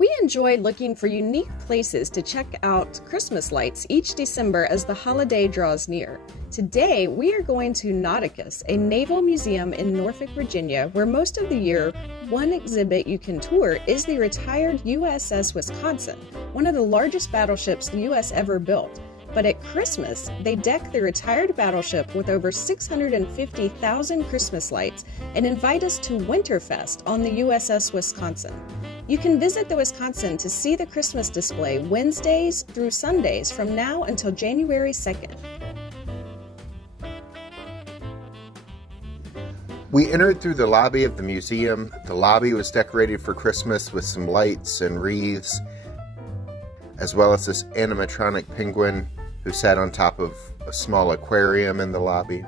We enjoy looking for unique places to check out Christmas lights each December as the holiday draws near. Today, we are going to Nauticus, a naval museum in Norfolk, Virginia, where most of the year, one exhibit you can tour is the retired USS Wisconsin, one of the largest battleships the U.S. ever built. But at Christmas, they deck the retired battleship with over 650,000 Christmas lights and invite us to Winterfest on the USS Wisconsin. You can visit the Wisconsin to see the Christmas display Wednesdays through Sundays from now until January 2nd. We entered through the lobby of the museum. The lobby was decorated for Christmas with some lights and wreaths, as well as this animatronic penguin who sat on top of a small aquarium in the lobby.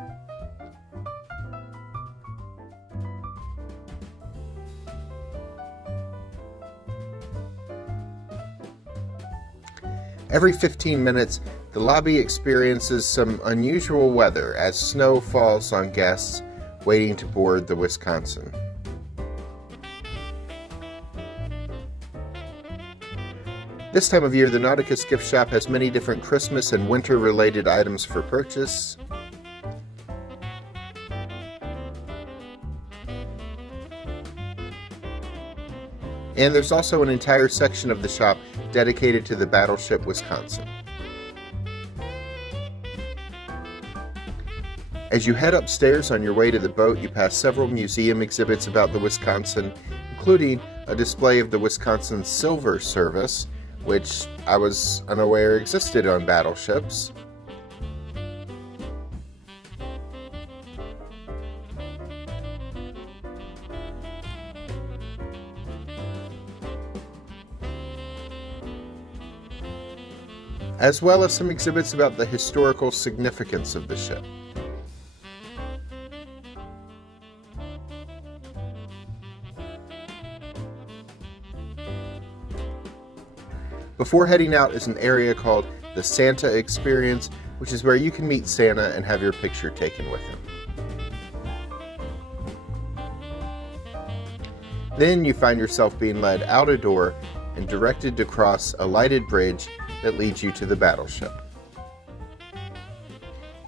Every 15 minutes, the lobby experiences some unusual weather as snow falls on guests waiting to board the Wisconsin. This time of year, the Nauticus gift shop has many different Christmas and winter-related items for purchase. And there's also an entire section of the shop dedicated to the Battleship Wisconsin. As you head upstairs on your way to the boat, you pass several museum exhibits about the Wisconsin, including a display of the Wisconsin Silver Service, which I was unaware existed on battleships. As well as some exhibits about the historical significance of the ship. Before heading out is an area called the Santa Experience, which is where you can meet Santa and have your picture taken with him. Then you find yourself being led out a door and directed to cross a lighted bridge that leads you to the battleship.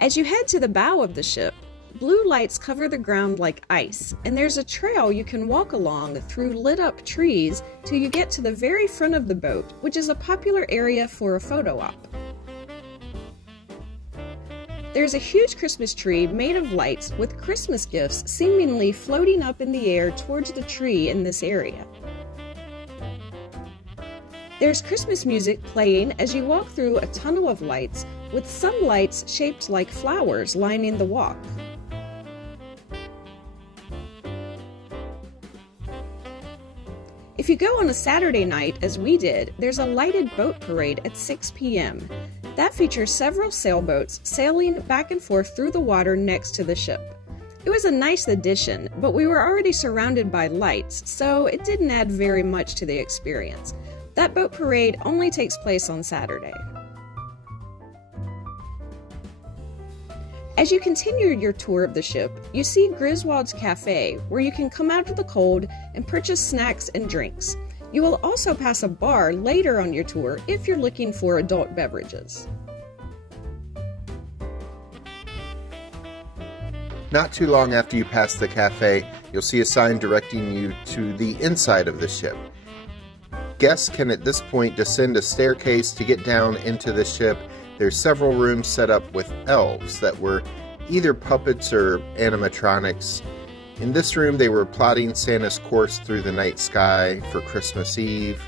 As you head to the bow of the ship, blue lights cover the ground like ice, and there's a trail you can walk along through lit-up trees till you get to the very front of the boat, which is a popular area for a photo op. There's a huge Christmas tree made of lights with Christmas gifts seemingly floating up in the air towards the tree in this area. There's Christmas music playing as you walk through a tunnel of lights, with some lights shaped like flowers lining the walk. If you go on a Saturday night, as we did, there's a lighted boat parade at 6 p.m. That features several sailboats sailing back and forth through the water next to the ship. It was a nice addition, but we were already surrounded by lights, so it didn't add very much to the experience. That boat parade only takes place on Saturday. As you continue your tour of the ship, you see Griswold's Cafe, where you can come out of the cold and purchase snacks and drinks. You will also pass a bar later on your tour if you're looking for adult beverages. Not too long after you pass the cafe, you'll see a sign directing you to the inside of the ship. Guests can at this point descend a staircase to get down into the ship. There's several rooms set up with elves that were either puppets or animatronics. In this room, they were plotting Santa's course through the night sky for Christmas Eve.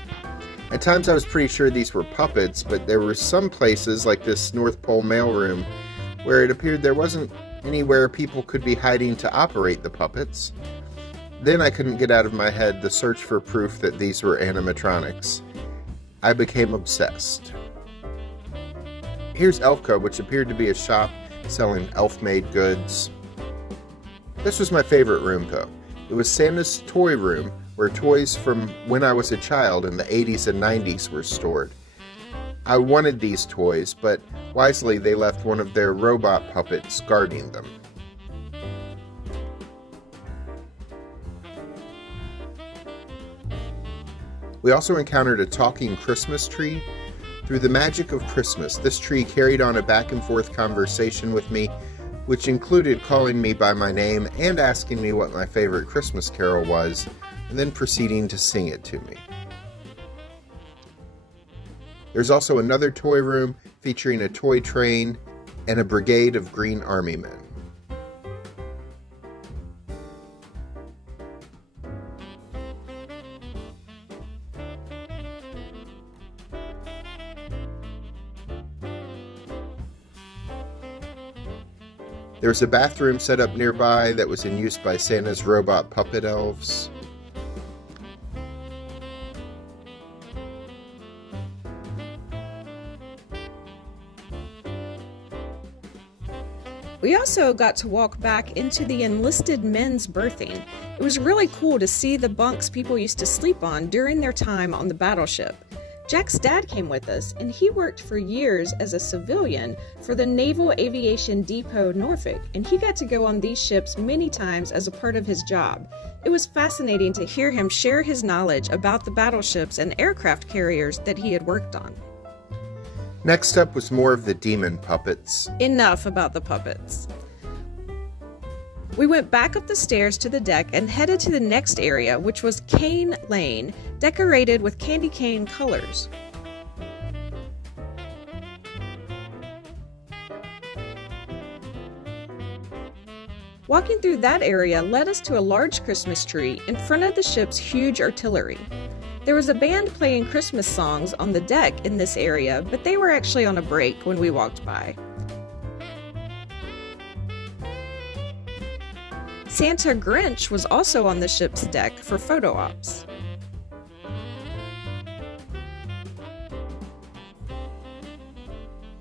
At times I was pretty sure these were puppets, but there were some places, like this North Pole mailroom, where it appeared there wasn't anywhere people could be hiding to operate the puppets. Then I couldn't get out of my head the search for proof that these were animatronics. I became obsessed. Here's Elfco, which appeared to be a shop selling elf-made goods. This was my favorite room, though. It was Santa's toy room, where toys from when I was a child in the 80s and 90s were stored. I wanted these toys, but wisely they left one of their robot puppets guarding them. We also encountered a talking Christmas tree. Through the magic of Christmas, this tree carried on a back and forth conversation with me, which included calling me by my name and asking me what my favorite Christmas carol was, and then proceeding to sing it to me. There's also another toy room featuring a toy train and a brigade of Green Army men. There's a bathroom set up nearby that was in use by Santa's robot puppet elves. We also got to walk back into the enlisted men's berthing. It was really cool to see the bunks people used to sleep on during their time on the battleship. Jack's dad came with us, and he worked for years as a civilian for the Naval Aviation Depot Norfolk, and he got to go on these ships many times as a part of his job. It was fascinating to hear him share his knowledge about the battleships and aircraft carriers that he had worked on. Next up was more of the demon puppets. Enough about the puppets. We went back up the stairs to the deck and headed to the next area, which was Cane Lane, decorated with candy cane colors. Walking through that area led us to a large Christmas tree in front of the ship's huge artillery. There was a band playing Christmas songs on the deck in this area, but they were actually on a break when we walked by. Santa Grinch was also on the ship's deck for photo ops.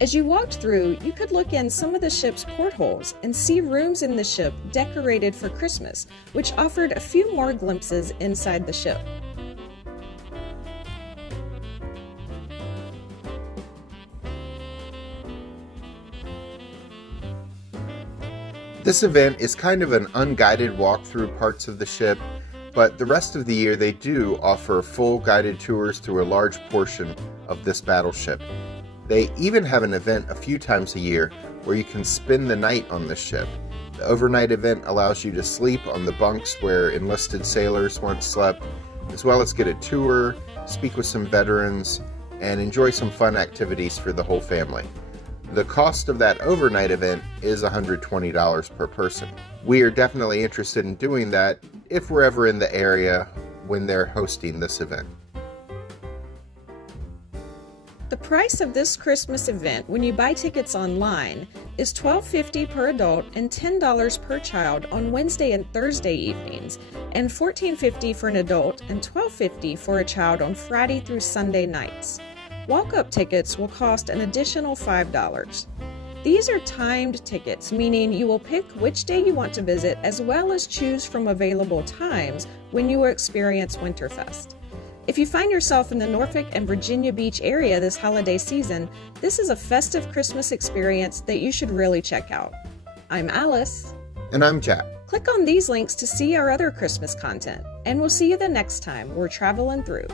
As you walked through, you could look in some of the ship's portholes and see rooms in the ship decorated for Christmas, which offered a few more glimpses inside the ship. This event is kind of an unguided walk through parts of the ship, but the rest of the year they do offer full guided tours through a large portion of this battleship. They even have an event a few times a year where you can spend the night on the ship. The overnight event allows you to sleep on the bunks where enlisted sailors once slept, as well as get a tour, speak with some veterans, and enjoy some fun activities for the whole family. The cost of that overnight event is $120 per person. We are definitely interested in doing that if we're ever in the area when they're hosting this event. The price of this Christmas event when you buy tickets online is $12.50 per adult and $10 per child on Wednesday and Thursday evenings, and $14.50 for an adult and $12.50 for a child on Friday through Sunday nights. Walk-up tickets will cost an additional $5. These are timed tickets, meaning you will pick which day you want to visit as well as choose from available times when you will experience Winterfest. If you find yourself in the Norfolk and Virginia Beach area this holiday season, this is a festive Christmas experience that you should really check out. I'm Alice. And I'm Jack. Click on these links to see our other Christmas content, and we'll see you the next time we're traveling through.